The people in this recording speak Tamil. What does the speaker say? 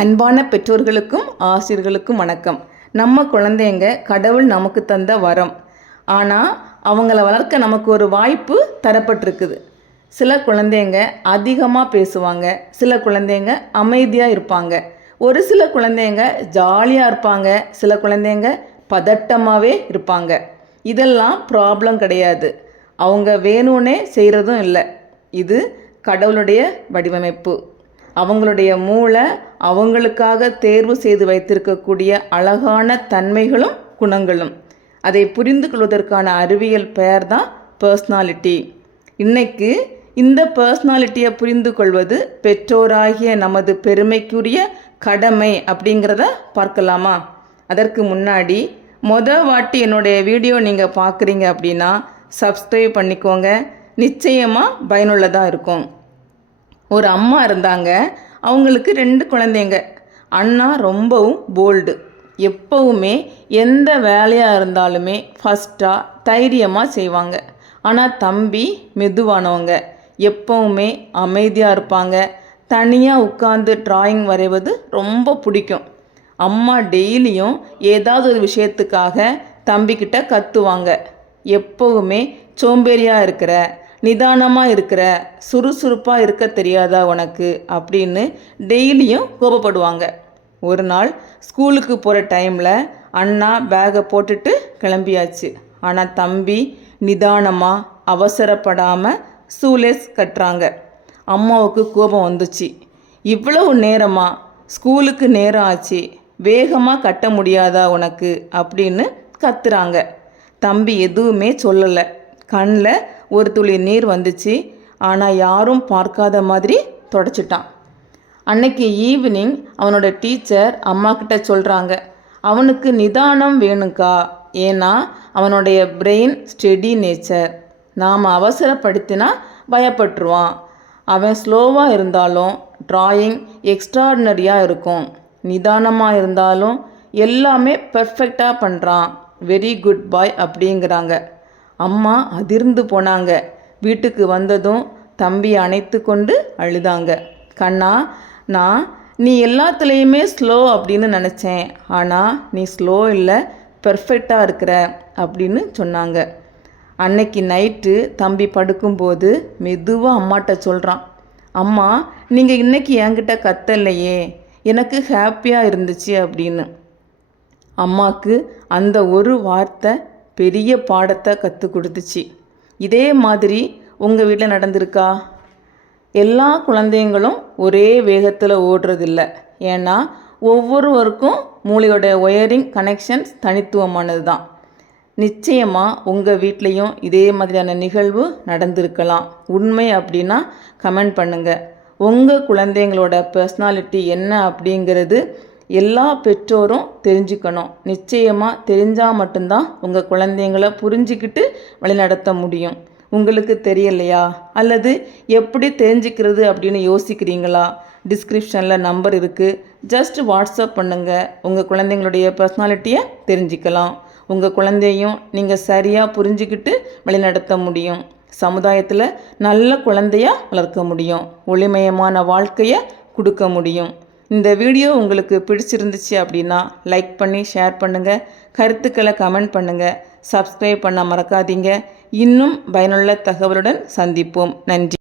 அன்பான பெற்றோர்களுக்கும் ஆசிரியர்களுக்கும் வணக்கம். நம்ம குழந்தைங்க கடவுள் நமக்கு தந்த வரம். ஆனால் அவங்கள வளர்க்க நமக்கு ஒரு வாய்ப்பு தரப்பட்டிருக்குது. சில குழந்தைங்க அதிகமாக பேசுவாங்க, சில குழந்தைங்க அமைதியாக இருப்பாங்க, ஒரு சில குழந்தைங்க ஜாலியாக இருப்பாங்க, சில குழந்தைங்க பதட்டமாகவே இருப்பாங்க. இதெல்லாம் ப்ராப்ளம் கிடையாது, அவங்க வேணும்னே செய்கிறதும் இல்லை. இது கடவுளுடைய வடிவமைப்பு. அவங்களுடைய மூளை அவங்களுக்காக தேர்வு செய்து வைத்திருக்கக்கூடிய அழகான தன்மைகளும் குணங்களும். அதை புரிந்து கொள்வதற்கான அறிவியல் பெயர் தான் பர்சனாலிட்டி. இன்னைக்கு இந்த பர்சனாலிட்டியை புரிந்து கொள்வது பெற்றோராகிய நமது பெருமைக்குரிய கடமை அப்படிங்கிறத பார்க்கலாமா? அதற்கு முன்னாடி வாட்டி என்னுடைய வீடியோ நீங்கள் பார்க்குறீங்க அப்படின்னா சப்ஸ்கிரைப் பண்ணிக்கோங்க, நிச்சயமாக பயனுள்ளதாக இருக்கும். ஒரு அம்மா இருந்தாங்க, அவங்களுக்கு 2 குழந்தைங்க. அண்ணா ரொம்பவும் போல்டு, எப்போவுமே எந்த வேலையாக இருந்தாலுமே ஃபஸ்ட்டாக தைரியமாக செய்வாங்க. ஆனால் தம்பி மெதுவானவங்க, எப்போவுமே அமைதியாக இருப்பாங்க. தனியாக உட்காந்து டிராயிங் வரைவது ரொம்ப பிடிக்கும். அம்மா டெய்லியும் ஏதாவது ஒரு விஷயத்துக்காக தம்பிக்கிட்ட கத்துவாங்க. எப்போவுமே சோம்பேறியாக இருக்கிற, நிதானமாக இருக்கிற, சுறுசுறுப்பாக இருக்க தெரியாதா உனக்கு அப்படின்னு டெய்லியும் கோபப்படுவாங்க. ஒரு நாள் ஸ்கூலுக்கு போகிற டைமில் அண்ணா பேகை போட்டுட்டு கிளம்பியாச்சு. ஆனால் தம்பி நிதானமாக அவசரப்படாமல் ஷூலேஸ் கட்டுறாங்க. அம்மாவுக்கு கோபம் வந்துச்சு. இவ்வளவு நேரமாக, ஸ்கூலுக்கு நேரம் ஆச்சு, வேகமாக கட்ட முடியாதா உனக்கு அப்படின்னு கத்துறாங்க. தம்பி எதுவுமே சொல்லலை. கண்ணில் ஒரு துளி நீர் வந்துச்சு. ஆனால் யாரும் பார்க்காத மாதிரி தொடச்சிட்டான். அன்னைக்கு ஈவினிங் அவனோட டீச்சர் அம்மா கிட்ட சொல்கிறாங்க, அவனுக்கு நிதானம் வேணுக்கா, ஏன்னா அவனுடைய பிரெயின் ஸ்டெடி நேச்சர். நாம் அவசரப்படுத்தினா பயப்பட்டுருவான். அவன் ஸ்லோவாக இருந்தாலும் டிராயிங் எக்ஸ்ட்ராடினரியாக இருக்கும், நிதானமாக இருந்தாலும் எல்லாமே பெர்ஃபெக்டாக பண்ணுறான், வெரி குட் பாய் அப்படிங்கிறாங்க. அம்மா அதிர்ந்து போனாங்க. வீட்டுக்கு வந்ததும் தம்பி அணைத்து கொண்டு அழுதாங்க. கண்ணா, நீ எல்லாத்துலேயுமே ஸ்லோ அப்படின்னு நினச்சேன், ஆனால் நீ ஸ்லோ இல்லை, பெர்ஃபெக்டாக இருக்கிற அப்படின்னு சொன்னாங்க. அன்னைக்கு நைட்டு தம்பி படுக்கும்போது மெதுவாக அம்மாட்ட சொல்கிறான், அம்மா நீங்கள் இன்னைக்கு என்கிட்ட கத்தலையே, எனக்கு ஹாப்பியாக இருந்துச்சு அப்படின்னு. அம்மாவுக்கு அந்த ஒரு வார்த்தை பெரிய பாடத்தை கற்றுக் கொடுத்துச்சு. இதே மாதிரி உங்கள் வீட்டில் நடந்திருக்கா? எல்லா குழந்தைங்களும் ஒரே வேகத்தில் ஓடுறதில்ல. ஏன்னா ஒவ்வொருவருக்கும் மூளையோட ஒயரிங் கனெக்ஷன்ஸ் தனித்துவமானது தான். நிச்சயமாக உங்கள் வீட்லேயும் இதே மாதிரியான நிகழ்வு நடந்திருக்கலாம். உண்மை அப்படின்னா கமெண்ட் பண்ணுங்கள். உங்கள் குழந்தைங்களோட பர்சனாலிட்டி என்ன அப்படிங்கிறது எல்லா பெற்றோரும் தெரிஞ்சுக்கணும். நிச்சயமாக தெரிஞ்சால் மட்டும்தான் உங்கள் குழந்தைங்கள புரிஞ்சிக்கிட்டு வழிநடத்த முடியும். உங்களுக்கு தெரியலையா, அல்லது எப்படி தெரிஞ்சுக்கிறது அப்படின்னு யோசிக்கிறீங்களா? டிஸ்கிரிப்ஷனில் நம்பர் இருக்குது, ஜஸ்ட் வாட்ஸ்அப் பண்ணுங்கள். உங்கள் குழந்தைங்களுடைய பர்சனாலிட்டியை தெரிஞ்சுக்கலாம். உங்கள் குழந்தையும் நீங்கள் சரியாக புரிஞ்சுக்கிட்டு வழிநடத்த முடியும். சமுதாயத்தில் நல்ல குழந்தையாக வளர்க்க முடியும். ஒளிமயமான வாழ்க்கையை கொடுக்க முடியும். இந்த வீடியோ உங்களுக்கு பிடிச்சிருந்துச்சு அப்படின்னா லைக் பண்ணி ஷேர் பண்ணுங்கள், கருத்துக்களை கமெண்ட் பண்ணுங்கள், சப்ஸ்கிரைப் பண்ண மறக்காதீங்க. இன்னும் பயனுள்ள தகவலுடன் சந்திப்போம். நன்றி.